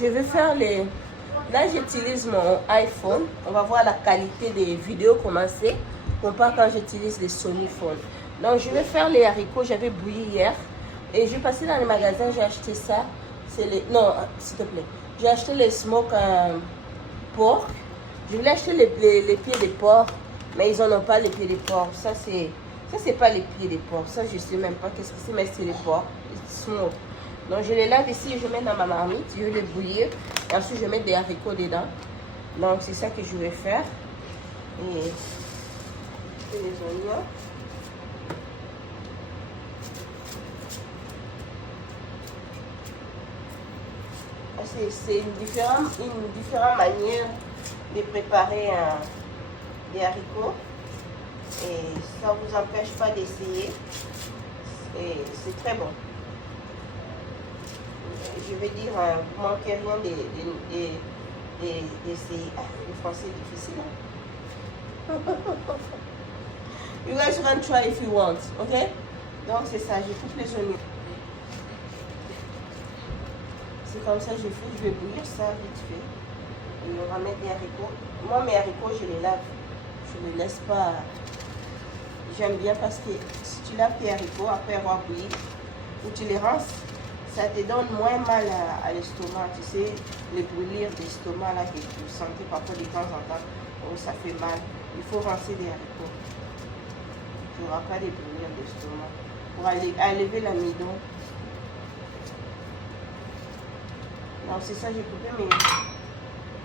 je vais faire les... Là, j'utilise mon iPhone. On va voir la qualité des vidéos commencer. Comparé quand j'utilise les Sony Phone. Donc, je vais faire les haricots. J'avais bouilli hier. Et je vais passer dans les magasins. J'ai acheté ça. C'est les... Non, s'il te plaît. J'ai acheté les smoke pork. Je voulais acheter les pieds des porcs. Mais ils n'en ont pas les pieds des porcs. Ça, c'est pas les pieds des porcs. Ça, je sais même pas qu'est-ce que c'est. Mais c'est les porcs. Smoke. Donc, je les lave ici. Je mets dans ma marmite. Je vais les bouillir. Et ensuite, je vais mettre des haricots dedans. Donc, c'est ça que je vais faire. Et les oignons. C'est une différente manière de préparer des haricots. Et ça ne vous empêche pas d'essayer. Et c'est très bon. Je vais dire, vous ne manquez rien d'essayer. Ah, le français est difficile. Hein? You guys can try if you want, ok? Donc c'est ça, je coupe les oignons. C'est comme ça que je fais, je vais bouillir ça vite fait. Et on va mettre des haricots. Moi, mes haricots, je les lave. Je ne les laisse pas. J'aime bien parce que si tu laves tes haricots après avoir bouilli, ou tu les rinces, ça te donne moins mal à l'estomac. Tu sais, les brûlures d'estomac là que vous sentez parfois de temps en temps, oh, ça fait mal. Il faut rincer des haricots. Tu n'auras pas des brûlures d'estomac. Pour enlever l'amidon. Donc c'est ça, j'ai coupé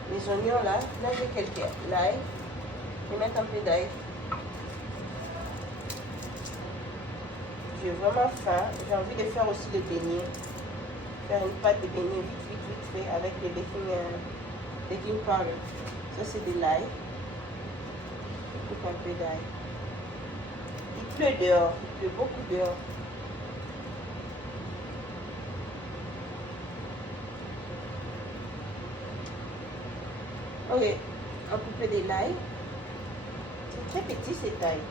mes oignons là. Là j'ai quelques l'ail. Je vais mettre un peu d'ail. J'ai vraiment faim. J'ai envie de faire aussi des beignets. Faire une pâte de beignets vite fait avec le baking powder. Ça c'est de l'ail. Je coupe un peu d'ail. Il pleut dehors. Il pleut beaucoup dehors. Ok, on coupe de l'ail. C'est très petit cette ail.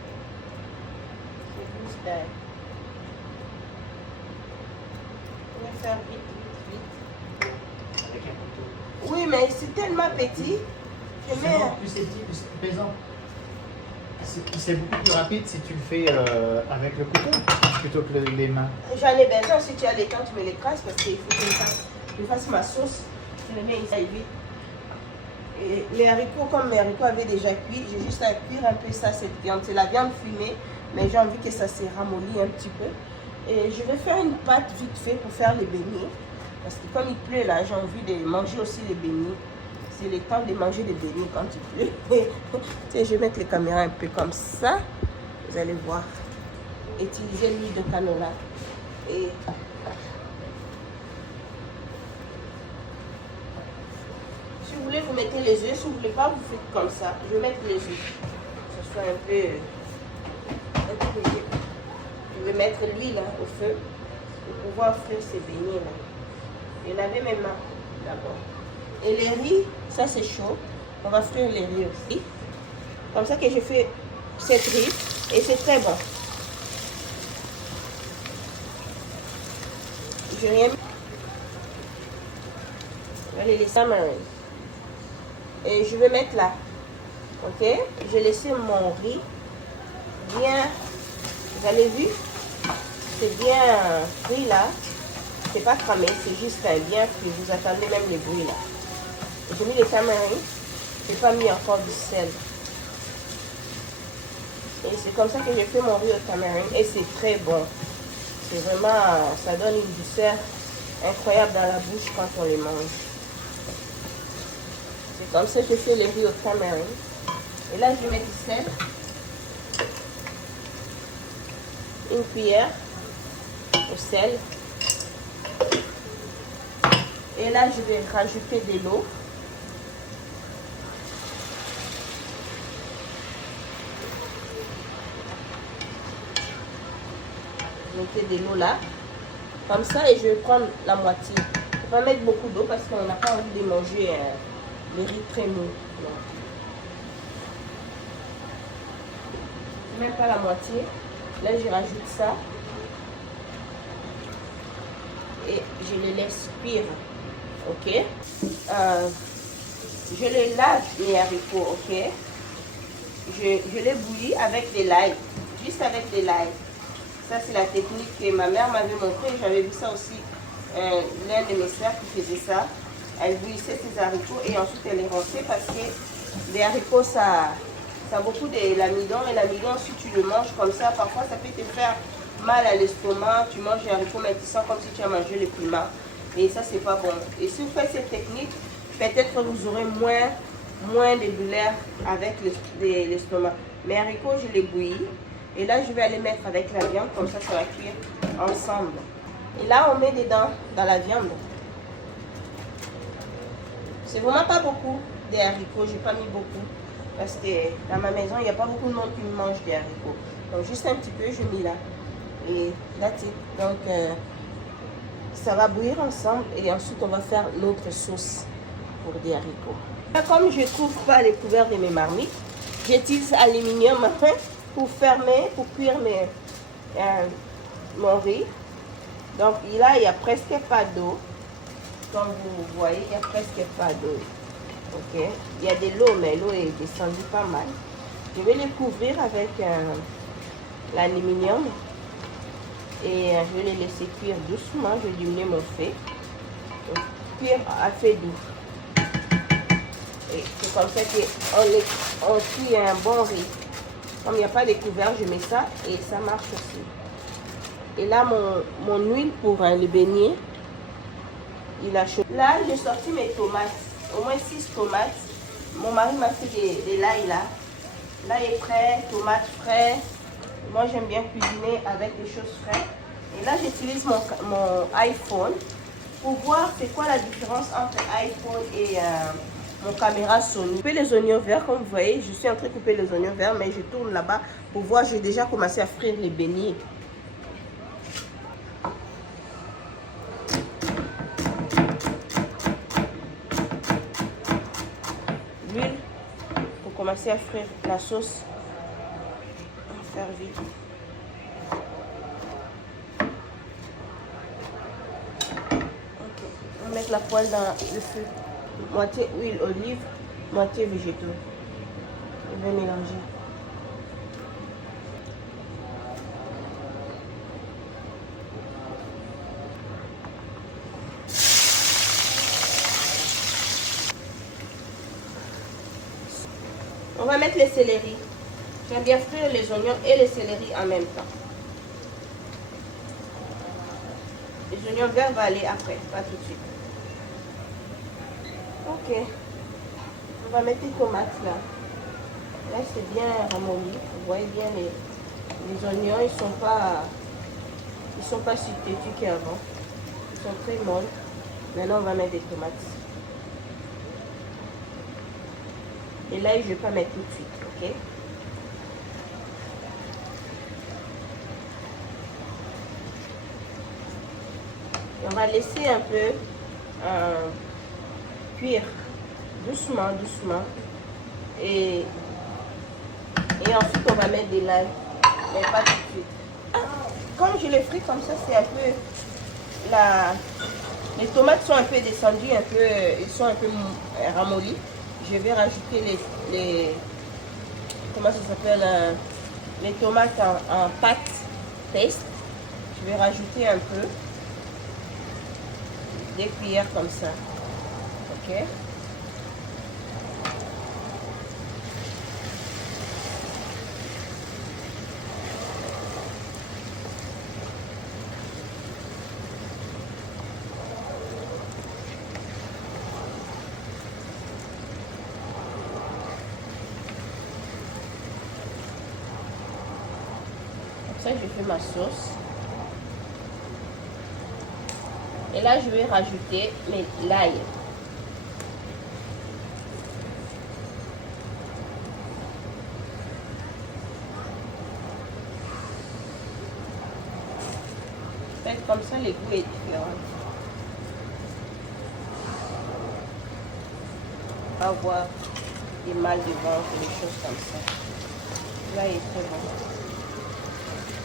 C'est plus d'ail. On va faire vite. Avec un couteau. Oui, mais c'est tellement petit. Je mets... Plus c'est petit, plus c'est pesant. C'est beaucoup plus rapide si tu le fais avec le couteau plutôt que les mains. J'en ai besoin. Si tu as le temps, tu me l'écrases parce qu'il faut que je fasse ma sauce. Je le mets ici vite. Et les haricots, comme mes haricots avaient déjà cuit, j'ai juste à cuire un peu ça, cette viande. C'est la viande fumée, mais j'ai envie que ça se ramollit un petit peu. Et je vais faire une pâte vite fait pour faire les beignets. Parce que comme il pleut là, j'ai envie de manger aussi les beignets. C'est le temps de manger des beignets quand il pleut. Je vais mettre les caméras un peu comme ça. Vous allez voir. Utiliser l'huile de canola. Et si vous voulez, vous mettez les œufs. Si vous ne voulez pas, vous faites comme ça. Je vais mettre les œufs. Que ce soit un peu léger. Je vais mettre l'huile au feu pour pouvoir faire ces beignets là. Je laver mes mains d'abord. Et les riz, ça c'est chaud. On va frire les riz aussi. Comme ça que je fais cette riz. Et c'est très bon. Je vais rien. Je vais les laisser à mariner. Et je vais mettre là. Ok? J'ai laissé mon riz bien. Vous avez vu? C'est bien frit là. C'est pas cramé, c'est juste bien frit. Vous attendez même les bruits là. J'ai mis le tamarin. J'ai pas mis encore du sel. Et c'est comme ça que j'ai fait mon riz au tamarin. Et c'est très bon. C'est vraiment, ça donne une douceur incroyable dans la bouche quand on les mange. C'est comme ça que je fais le riz au tamarin. Et là, je vais mettre du sel. Une cuillère au sel. Et là, je vais rajouter de l'eau. Mettez de l'eau là. Comme ça, et je vais prendre la moitié. Il ne faut pas mettre beaucoup d'eau parce qu'on n'a pas envie de manger le riz très mou. Même pas la moitié. Là, je rajoute ça. Et je le laisse cuire ok. Je les lave, mes haricots, ok. Je les bouillis avec de l'ail, juste avec de l'ail. Ça, c'est la technique que ma mère m'avait montré. J'avais vu ça aussi, l'un de mes soeurs qui faisait ça. Elle bouillissait ses haricots et ensuite elle les ronçait parce que les haricots, ça a beaucoup de l'amidon. Et l'amidon, si tu le manges comme ça, parfois ça peut te faire mal à l'estomac. Tu manges les haricots, mais tu sens comme si tu as mangé les piments. Et ça, c'est pas bon. Et si vous faites cette technique, peut-être que vous aurez moins de douleur avec l'estomac. Mes haricots, je les bouillis. Et là, je vais aller mettre avec la viande, comme ça va cuire ensemble. Et là, on met dedans, dans la viande. C'est vraiment pas beaucoup des haricots, j'ai pas mis beaucoup. Parce que dans ma maison, il n'y a pas beaucoup de monde qui mange des haricots. Donc, juste un petit peu, je mets là. Et that's it. Donc, ça va bouillir ensemble. Et ensuite, on va faire notre sauce pour des haricots. Là, comme je ne trouve pas les couverts de mes marmites, j'utilise aluminium pour fermer, pour cuire mon riz. Donc là, il n'y a presque pas d'eau. Comme vous voyez, il n'y a presque pas d'eau. Ok. Il y a de l'eau, mais l'eau est descendue pas mal. Je vais les couvrir avec l'aluminium. Et je vais les laisser cuire doucement. Je vais diminuer mon feu. Donc, cuire à feu doux. Et c'est comme ça qu'on cuit un bon riz. Comme il n'y a pas de couvert, je mets ça et ça marche aussi. Et là, mon huile pour le beignet, il a chaud. Là, j'ai sorti mes tomates, au moins 6 tomates. Mon mari m'a fait de l'ail là. L'ail est frais, tomates frais. Moi, j'aime bien cuisiner avec des choses fraîches. Et là, j'utilise mon iPhone pour voir c'est quoi la différence entre iPhone et mon caméra Sony. Couper les oignons verts, comme vous voyez, je suis en train de couper les oignons verts, mais je tourne là-bas pour voir. J'ai déjà commencé à frire les beignets. L'huile pour commencer à frire la sauce. On va faire vite. Okay. On va mettre la poêle dans le feu. Moitié huile olive, moitié végétaux. Je vais mélanger. On va mettre les céleri. J'aime bien frire les oignons et les céleri en même temps. Les oignons verts vont aller après, pas tout de suite. Ok. On va mettre les tomates là. Là, c'est bien ramolli. Vous voyez bien les oignons, ils sont pas si têtus qu'avant. Ils sont très molles. Maintenant, on va mettre des tomates. Et là, je ne vais pas mettre tout de suite, ok? Et on va laisser un peu cuire doucement, doucement. Et ensuite, on va mettre de l'ail, mais pas tout de suite. Comme je les fris comme ça, c'est un peu les tomates sont un peu descendues, ils sont un peu ramollis. Je vais rajouter comment ça s'appelle, les tomates en pâte paste. Je vais rajouter un peu, des cuillères comme ça, ok? Ça, je fais ma sauce. Et là, je vais rajouter l'ail. Faites comme ça, les goûts est différent. Pas avoir des mal de ventre, des choses comme ça. Là, il est très bon.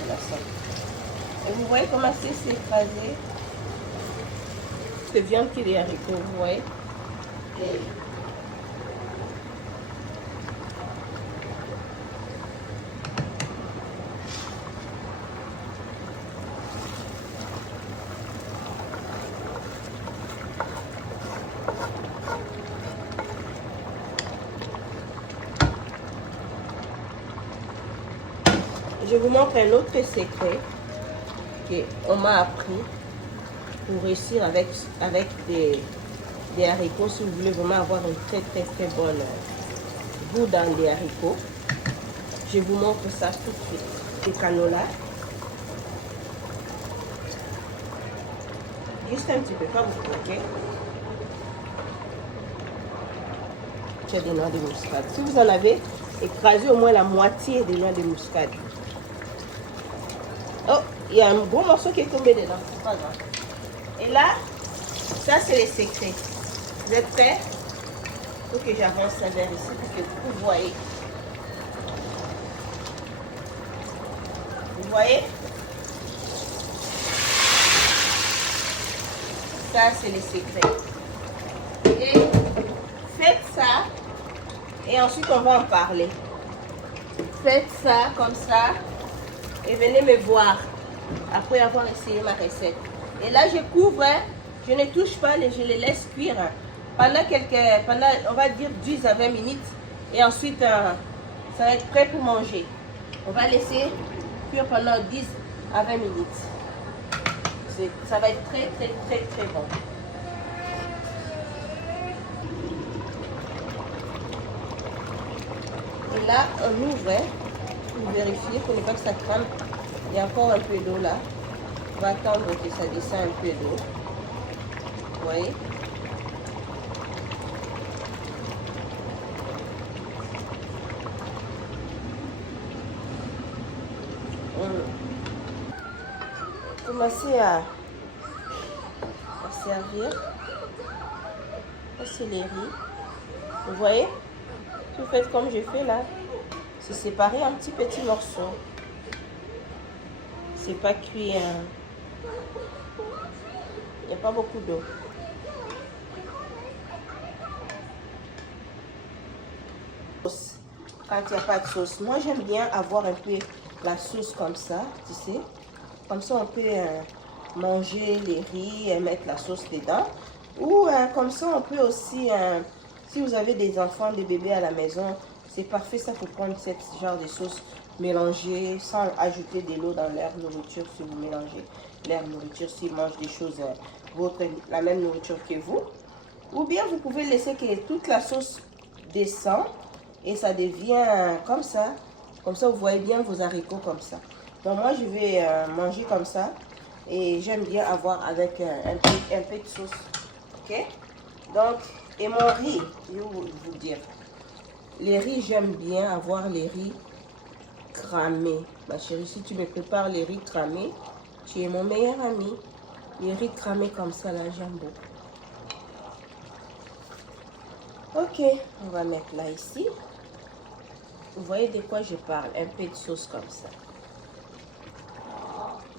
Voilà ça. Et vous voyez comment c'est écrasé. plus de viande que les haricots, vous voyez. Et je vous montre un autre secret qu'on m'a appris pour réussir avec des haricots. Si vous voulez vraiment avoir une très bonne goût dans les haricots, je vous montre ça tout de suite. Des canola. Juste un petit peu, pas beaucoup, ok? J'ai des noix de muscade. Si vous en avez, écrasez au moins la moitié des noix de muscade. Oh, il y a un gros morceau qui est tombé dedans, c'est pas grave. Et là, ça c'est les secrets. Vous êtes prêts? Il faut que j'avance ça vers ici pour que vous voyez. Vous voyez? Ça c'est les secrets. Et faites ça. Et ensuite on va en parler. Faites ça comme ça. Et venez me voir après avoir essayé ma recette. Et là, je couvre, je ne touche pas, je les laisse cuire pendant on va dire 10 à 20 minutes. Et ensuite, ça va être prêt pour manger. On va laisser cuire pendant 10 à 20 minutes. Ça va être très bon. Et là, on ouvre. Pour vérifier, pour ne pas que ça crame. Il y a encore un peu d'eau là. On va attendre que ça descende un peu d'eau. Vous voyez? Commencez à servir. Ça c'est les riz. Vous voyez? Vous faites comme je fais là. C'est séparé en petits morceaux. C'est pas cuit. Il n'y a pas beaucoup d'eau. Quand il n'y a pas de sauce, moi j'aime bien avoir un peu la sauce comme ça, tu sais. Comme ça on peut manger les riz et mettre la sauce dedans. Ou comme ça on peut aussi, si vous avez des enfants, des bébés à la maison, c'est parfait ça pour prendre ce genre de sauce mélangée sans ajouter de l'eau dans leur nourriture. Si vous mélangez leur nourriture, s'ils mangent des choses, la même nourriture que vous. Ou bien vous pouvez laisser que toute la sauce descend et ça devient comme ça. Comme ça vous voyez bien vos haricots comme ça. Donc moi je vais manger comme ça. Et j'aime bien avoir avec un peu de sauce. Ok? Donc, et mon riz, je vais vous dire. Les riz, j'aime bien avoir les riz cramés. Ma chérie, si tu me prépares les riz cramés, tu es mon meilleur ami. Les riz cramés comme ça, là, j'aime beaucoup. Ok, on va mettre là ici. Vous voyez de quoi je parle? Un peu de sauce comme ça.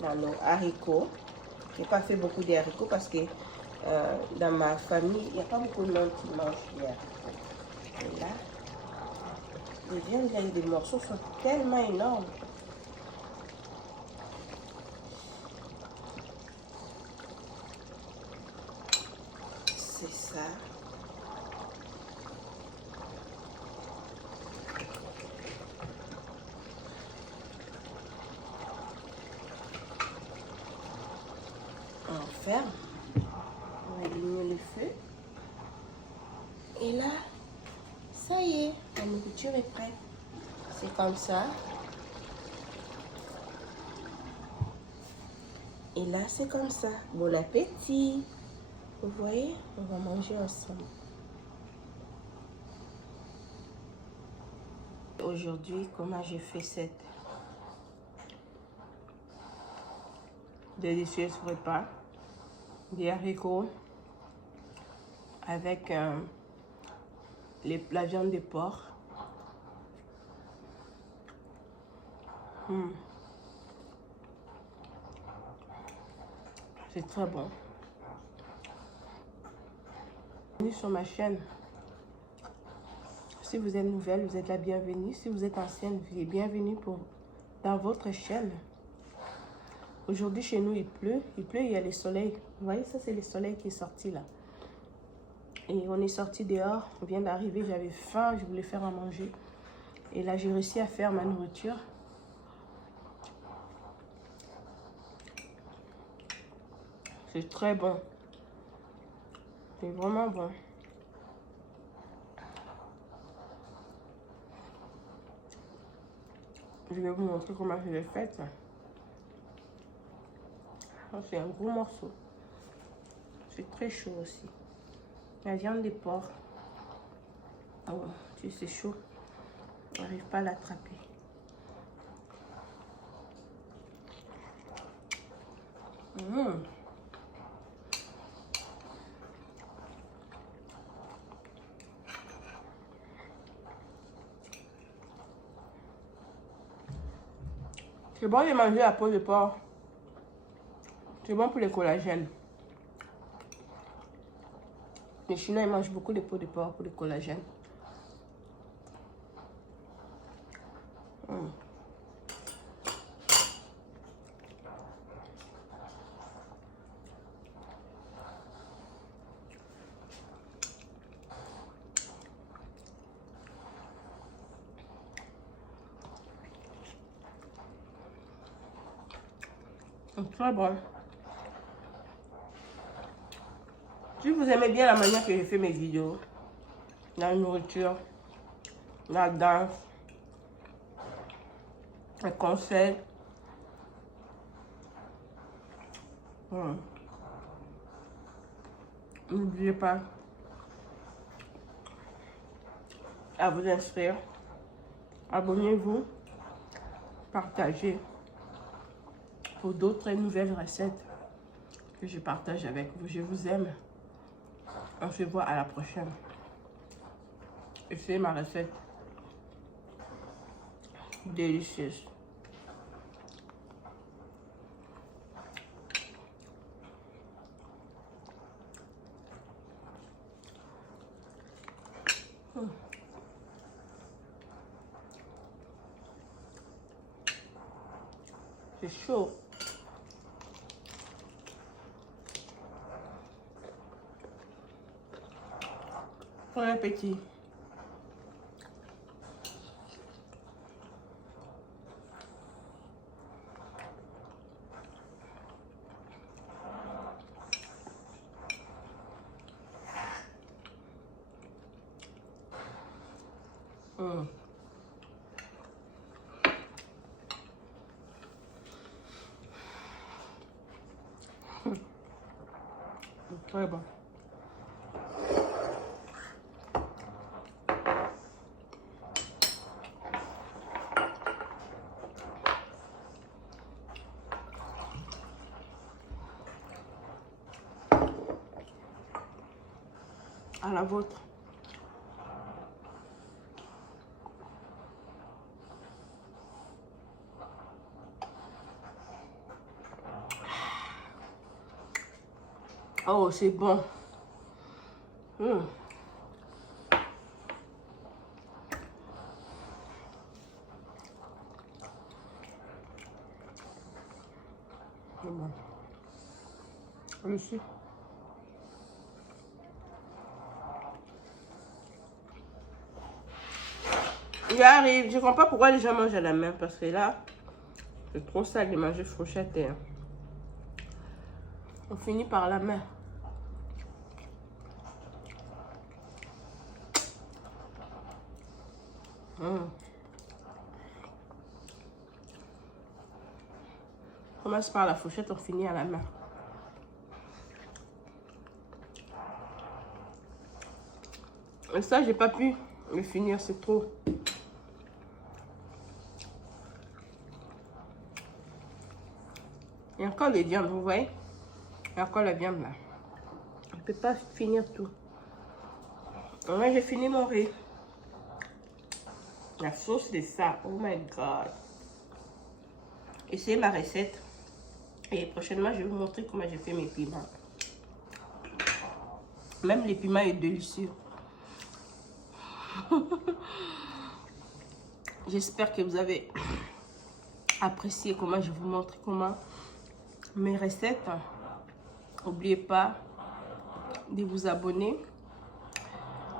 Dans nos haricots. Je n'ai pas fait beaucoup de haricots parce que dans ma famille, il n'y a pas beaucoup de monde qui mange des haricots. Et là, les viandes, les morceaux sont tellement énormes. C'est ça. On ferme. On va éliminer le feu. Et là, ça y est, la nourriture est prête. C'est comme ça. Et là, c'est comme ça. Bon appétit. Vous voyez, on va manger ensemble. Aujourd'hui, comment j'ai fait cette délicieuse repas. Des haricots avec la viande de porc. C'est très bon. Bienvenue sur ma chaîne. Si vous êtes nouvelle, vous êtes la bienvenue. Si vous êtes ancienne, vous êtes bienvenue dans votre chaîne. Aujourd'hui, chez nous, il pleut. Il y a le soleil. Vous voyez, ça, c'est le soleil qui est sorti là. Et on est sorti dehors. On vient d'arriver. J'avais faim. Je voulais faire à manger. Et là, j'ai réussi à faire ma nourriture. C'est très bon. C'est vraiment bon. Je vais vous montrer comment je l'ai faite. C'est un gros morceau. C'est très chaud aussi. La viande des porcs. Oh, c'est chaud. On n'arrive pas à l'attraper. C'est bon de manger la peau de porc. C'est bon pour le collagène. Les Chinois, ils mangent beaucoup de peau de porc pour le collagène. Très bon. Si vous aimez bien la manière que je fais mes vidéos, la nourriture, la danse, les conseils, n'oubliez pas à vous inscrire, abonnez-vous, partagez pour d'autres nouvelles recettes que je partage avec vous. Je vous aime. On se voit à la prochaine. Et c'est ma recette délicieuse. C'est chaud. Bon appétit. Très bon. À la vôtre. Oh, c'est bon. C'est bon. Ici. J'arrive. Je comprends pas pourquoi les gens mangent à la main. Parce que là, c'est trop sale de manger fourchette. On finit par la main. On commence par la fourchette, on finit à la main. Et ça, j'ai pas pu le finir, c'est trop. Il y a encore des viandes, vous voyez? Il y a encore la viande là. Je ne peux pas finir tout. Moi, j'ai fini mon riz. La sauce de ça, oh my god. Et c'est ma recette. Et prochainement, je vais vous montrer comment j'ai fait mes piments. Même les piments est délicieux. J'espère que vous avez apprécié comment je vous montre comment mes recettes. N'oubliez pas de vous abonner,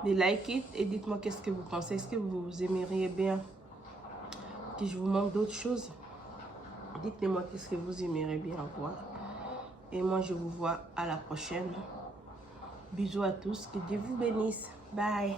de liker et dites-moi qu'est-ce que vous pensez. Est-ce que vous aimeriez bien que je vous montre d'autres choses? Dites-moi qu'est-ce que vous aimeriez bien voir. Et moi, je vous vois à la prochaine. Bisous à tous. Que Dieu vous bénisse. Bye.